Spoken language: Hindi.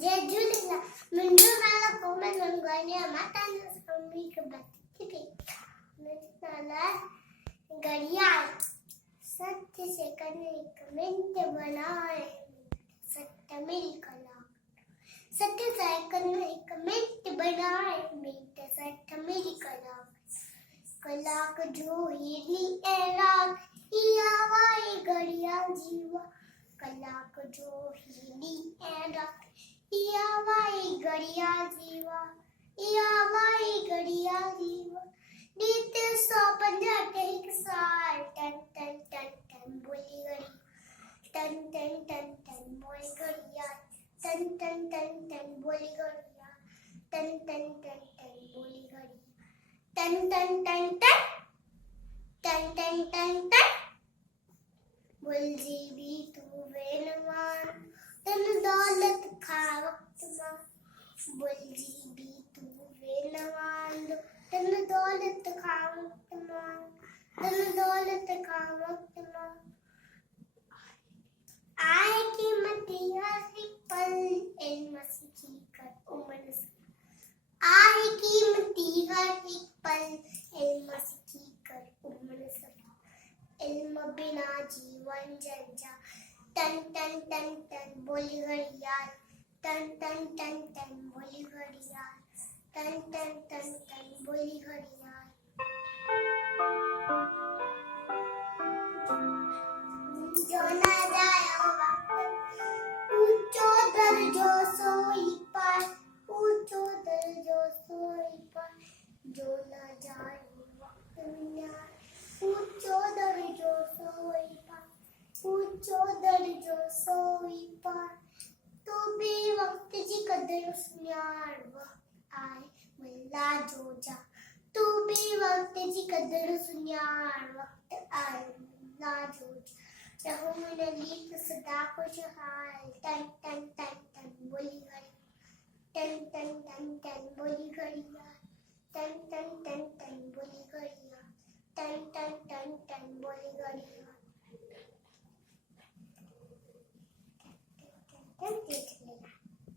जय झूलेलाल। मुंहिंजो नालो कोमल गंगवानी आहे। मां तव्हांजो मम्मी खे ॿुधाईंदी थी। मुंहिंजो नालो आहे घड़ियाल। 60 सेकंड में 1 मिनट बनाए 7 मिल कलाक। 60 सेकंड में 1 मिनट बनाए मिनट 7 मिल कलाक। कलाक जो हीली ऐलाक आवाई घड़ियाल जीवा। कलाक जो हीली ऐलाक आवाई घड़ियाल जीवा। आवाई घड़ियाल जीवा। नीत 165 साल टन टन टन टन बोली घड़ी। टन टन टन टन बोली घड़ियाल। टन टन टन टन बोली घड़ियाल। टन टन टन टन बोली घड़ी। टन टन टन टन टन टन टन टन बोल जी भी तू वेनवान तन दौलत खा वक्त मां। बोल जी भी तू वेनवान तन दौलत खा वक्त मां। तन दौलत खा वक्त मां। आए कीमती हर एक पल इल्म सीखी कर उम्र से। आए कीमती हर एक पल इल्म सीखी कर उम्र से। इल्म बिना जीवन जंजा। टन टन टन टन बोली घड़ियाल। टन टन टन टन बोली घड़ियाल। टन टन टन टन बोली घड़ियाल। जो ना जाए वक्त ऊंचो दर्जो सोई पार। ऊंचो दर्जो सोई पार। जो ना जाए वक्त न्याय ऊंचो दर्जो सोई पार। ऊंचो दर्जो सोई पार। तो भी वक्त जी कदर सुञाण वक्त आए मिला जो जा। तू भी वक्त जी कदर सुञाण वक्त आए मिला जो जा। रहो मन लीक सदा खुशहाल। टन टन टन टन बोली घड़ी। टन टन टन टन बोली घड़ियाल। टन टन टन टन बोली घड़ियाल। टन टन टन टन बोली घड़ियाल।